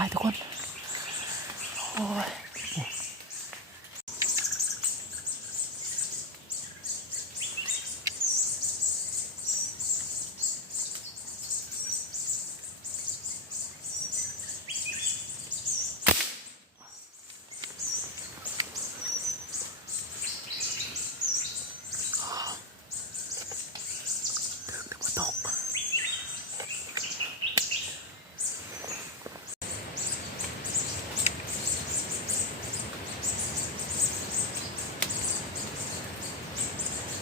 ายทุกคน โอ้ยตึกหรือว่าตก ลง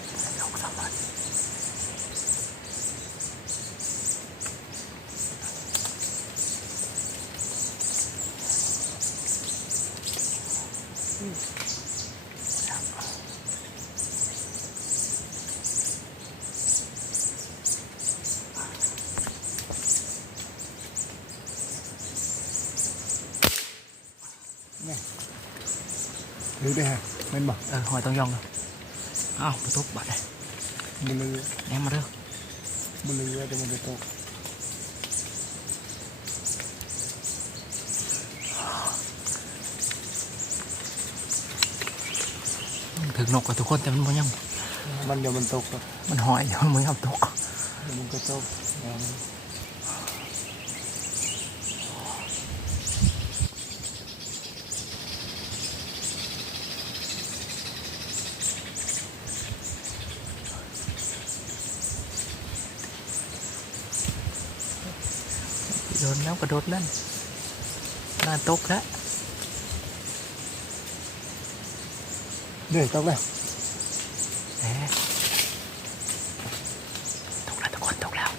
สวรรค์ หรือได้ฮะแม่นบ่เออหอยต้องยองเลยอ้าวมาทุบบัตรเลยมันเลยแหนมมาเด้อ มันเลยแต่มันจะตก ถึงนกกับทุกคนแต่มันมันยัง มันเดี๋ยวมันตกครับ มันหอยอยู่มันยังตก เดี๋ยวมันก็ตกอ่า โดนแล้วกระโดดเล่นน่าตกแล้วเดี๋ยวตกแล้วแหมตกแล้วทุกคนตกแล้ว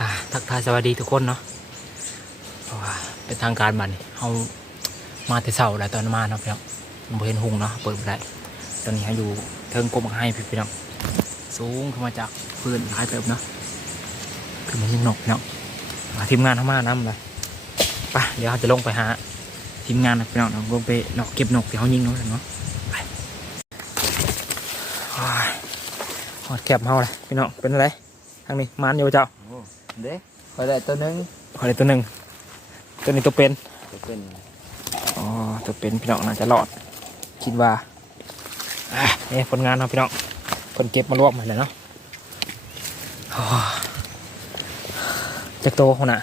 อ่าทักทายสวัสดีทุกคนเนาะเพราะว่าเป็นทางการบัดนเขามาแต่เช้าแล้วตอนมาเนาะพี่น้องผมบ่เห็นหุงเนาะเปิดไม่ได้ตอนนี้เขาอยู่เทิงกรมให้พี่พี่น้อง สูงขึ้นมาจากพื้นหลายเติบเนาะคือมันยิงนกพี่น้องหาทีมงานเข้ามาน้ำเลยไปเดี๋ยวเราจะลงไปหาทีมงานนะพี่น้องเราลงไปเนาะเก็บนกที่เขายิงเนาะเนาะไปโอ้ยหอดแคบเฮาเลยพี่น้องเป็นอะไรทางนี้มานอยู่เจ้าเด้คอยได้ตัวหนึงขอได้ตัวหนึ่งตัวนี้ตัวเป็นจะเป็นอ๋อตัวเป็นพี่น้องน่าจะรอดคิดว่าอะนี่ผลงานเราะพี่น้อง คนเก็บมารวบมาแล้วเนาะโอ้จักโตคนน่ะ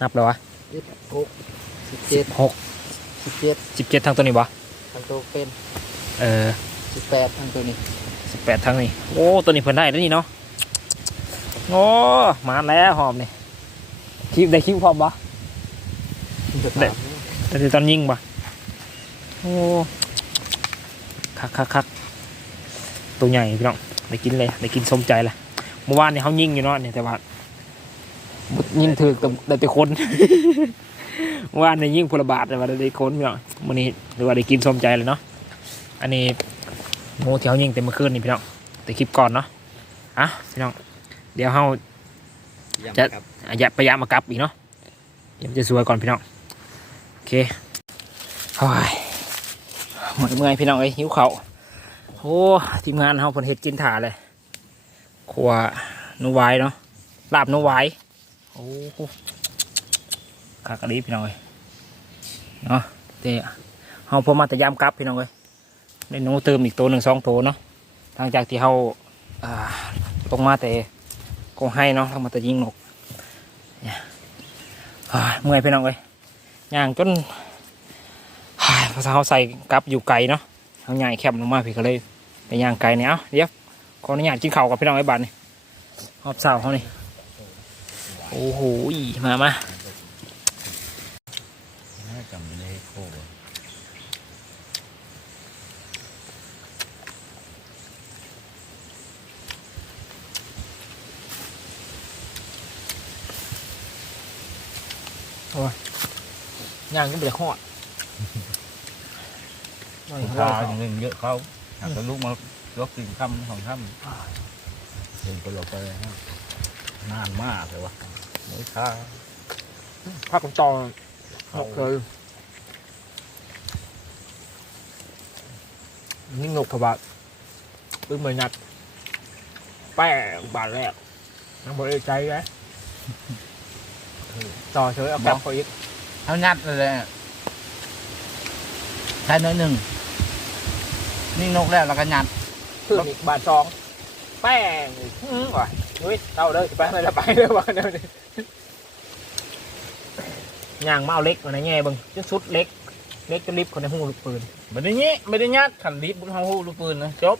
นับแล้ววะสิบหกสิบเจ็ดหกสิบเจ็ดสิบเจ็ดทางตัวนี้วะทางตัวเป็น เออสิบแปดทางตัวนี้สิบแปดทางนี้ โอ้ตัวนี้เพิ่นได้แล้วนี่เนาะโอ้มาแล้วหอมนี่คลิปได้คลิปพร้อมปะเด็ดแต่ตอนยิงปะโอ้คักคักคักตัวใหญ่พี่น้อง ได้กินเลยได้กินสมใจเลยเมื่อวานเนี่ยเขายิงอยู่เนาะเนี่ยแต่ว่าบ่ยิงถือแต่ได้แต่คนเมื่อวานเนี่ยยิงพลบาทแต่ว่าได้แต่คนพี่น้องวันนี้หรือว่าได้กินสมใจเลยเนาะอันนี้หมูที่เขายิงแต่เมื่อคืนนี่พี่น้องแต่คลิปก่อนเนาะอะพี่น้องเดี๋ยวเขาจะย้ำครับอะอย่าพยายามมากลับอีกเนาะเดี๋ยวมันจะสวยก่อนพี่น้องโอเคโอ้ยเมื่อยเมื่อยพี่น้องเอ้ยหิวเขาว โอ้ทีมงานเขาผลเห็ดกินถ่าเลยครัวหนูไว้เนาะลาบนูไว้โอ้ขากระดีพี่น้องเอ้ยเนาะเดี๋ยวเขาพอมาแต่ยามกลับพี่น้องเอ้ยได้นูเติมอีกตัวหนึ่งสองตัวเนาะหลังจากที่เขาอ่าลงมาแต่กงให้เนาะทำมาแต่ยิงนกเนี่ยเมื่อยพี่น้องเอ้ยย่างจนภาษาเขาใส่กลับอยู่ไกลเนาะ เขาใหญ่แคบลงมาพี่ก็เลยไปย่างไกลเนี่ยเดี๋ยวขออนุญาตกินข้าวกับพี่น้องไอ้บัตรนี่หอบสาวเขานี่โอ้โหมามาจำไม่ได้โค้งย่างก็ไม่ได้หอด หน่อยข้าเขาวอย่างเยอะเขาหากลูกมาลกกินค่ำของค่ำเดินไปหลบไปเลยครับนานมากเลยวะไม่ข้าวพักกันต่อหกเลยนิ่งนกพะบาทปืนเหมือนนัด แป้งบาทแรกน้ำบริใจไงต่อเฉยเอากลับเขาอีกเขายัดเลยอะใช้น้อยหนึ่ง นิ่งนกแล้วแล้วก็ยัดขึ้นอีกบาทสองแป้งอืมว่ะเฮ้ยเอาเลยไปไม่ละไปเลยว่ะเดี๋ยวนี้ย่างมาเอาเล็กมาในแง่เบึงจนสุดเล็ก เล็กจนลิฟต์คนในหูลูกปืนไม่ได้งี้ไม่ได้ยัดขันลิฟต์บนห้องหูลูกปืนนะจบ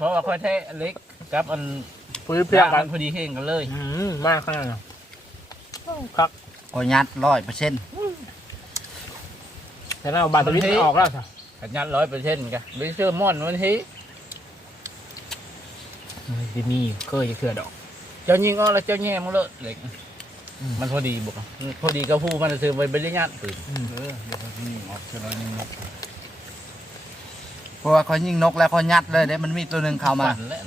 เพราะว่าค่อยเทอันเล็กกับอันปืนเพียงกักันนพอดีเข่งกันเลย อืมมากขนาดนั้นครับ ก็ยัดร้อยเปอร์เซ็นต์ แต่เราบาตรลิฟต์ไม่ออกแล้วสิขันยัดร้อยเปอร์เซ็นต์กันไม่เชื่อม่อนวันที่ดิมีเคยจะเถื่อดอก เจ้ายิงก็แล้วเจ้าแง่มันเลยเล็กอืมมันพอดีบุกพอดีกับผู้มันจะซื้อไปไม่ได้ยัดปืนอืมเออเดี๋ยวเขายิงออกเชื่อร้อยยิงนกเพราะว่าเขายิงนกแล้วเขายัดเลยเด้มันมีตัวหนึ่งเข้ามาฟันแล้ว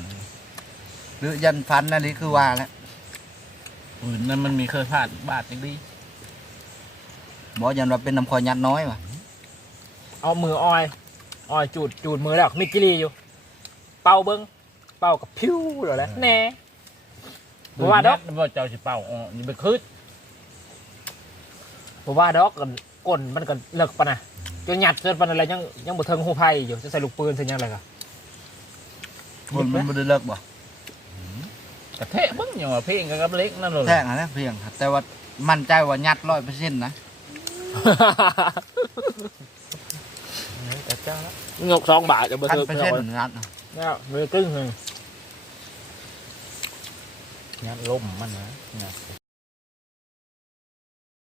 หรือยันฟันนั่นนี่คือว่าแล้วปืนนั้นมันมีเคยพลาดบาดจังดีบอกยันว่าเป็นน้ำคอยยัดน้อยว่ะ เอามือออยออยจูดจูดมือแล้วมิดกิรีอยู่ เป่าเบิ้งเป่ากับพิ้วเดี๋ยวแหละแหน่ผมว่าดอกว่าเจ้าสิเป่าอ๋อนี่ไปคืดผมว่าดอกกันก้นมันก็เลิกปะนะจนหยัดจนปะอะไรยังยังบ่เทิงหูไพ่อยู่จะใส่ลูกปืนใส่ยังอะไรกันคนมันไม่ได้เลิกบ่กระเทะบึ้งอย่างว่าเพลงกับเล็กนั่นเลยแท้งนะเพียงครับแต่ว่ามั่นใจว่ายัดร้อยเปอร์เซ็นต์นะ แต่เจ้าละเงกสองบาทจะบ่พันเทิงเปอร์เซ็นต์ยัดนะเนี่ยมือครึ่งหนึ่งยัดล่มมันนะ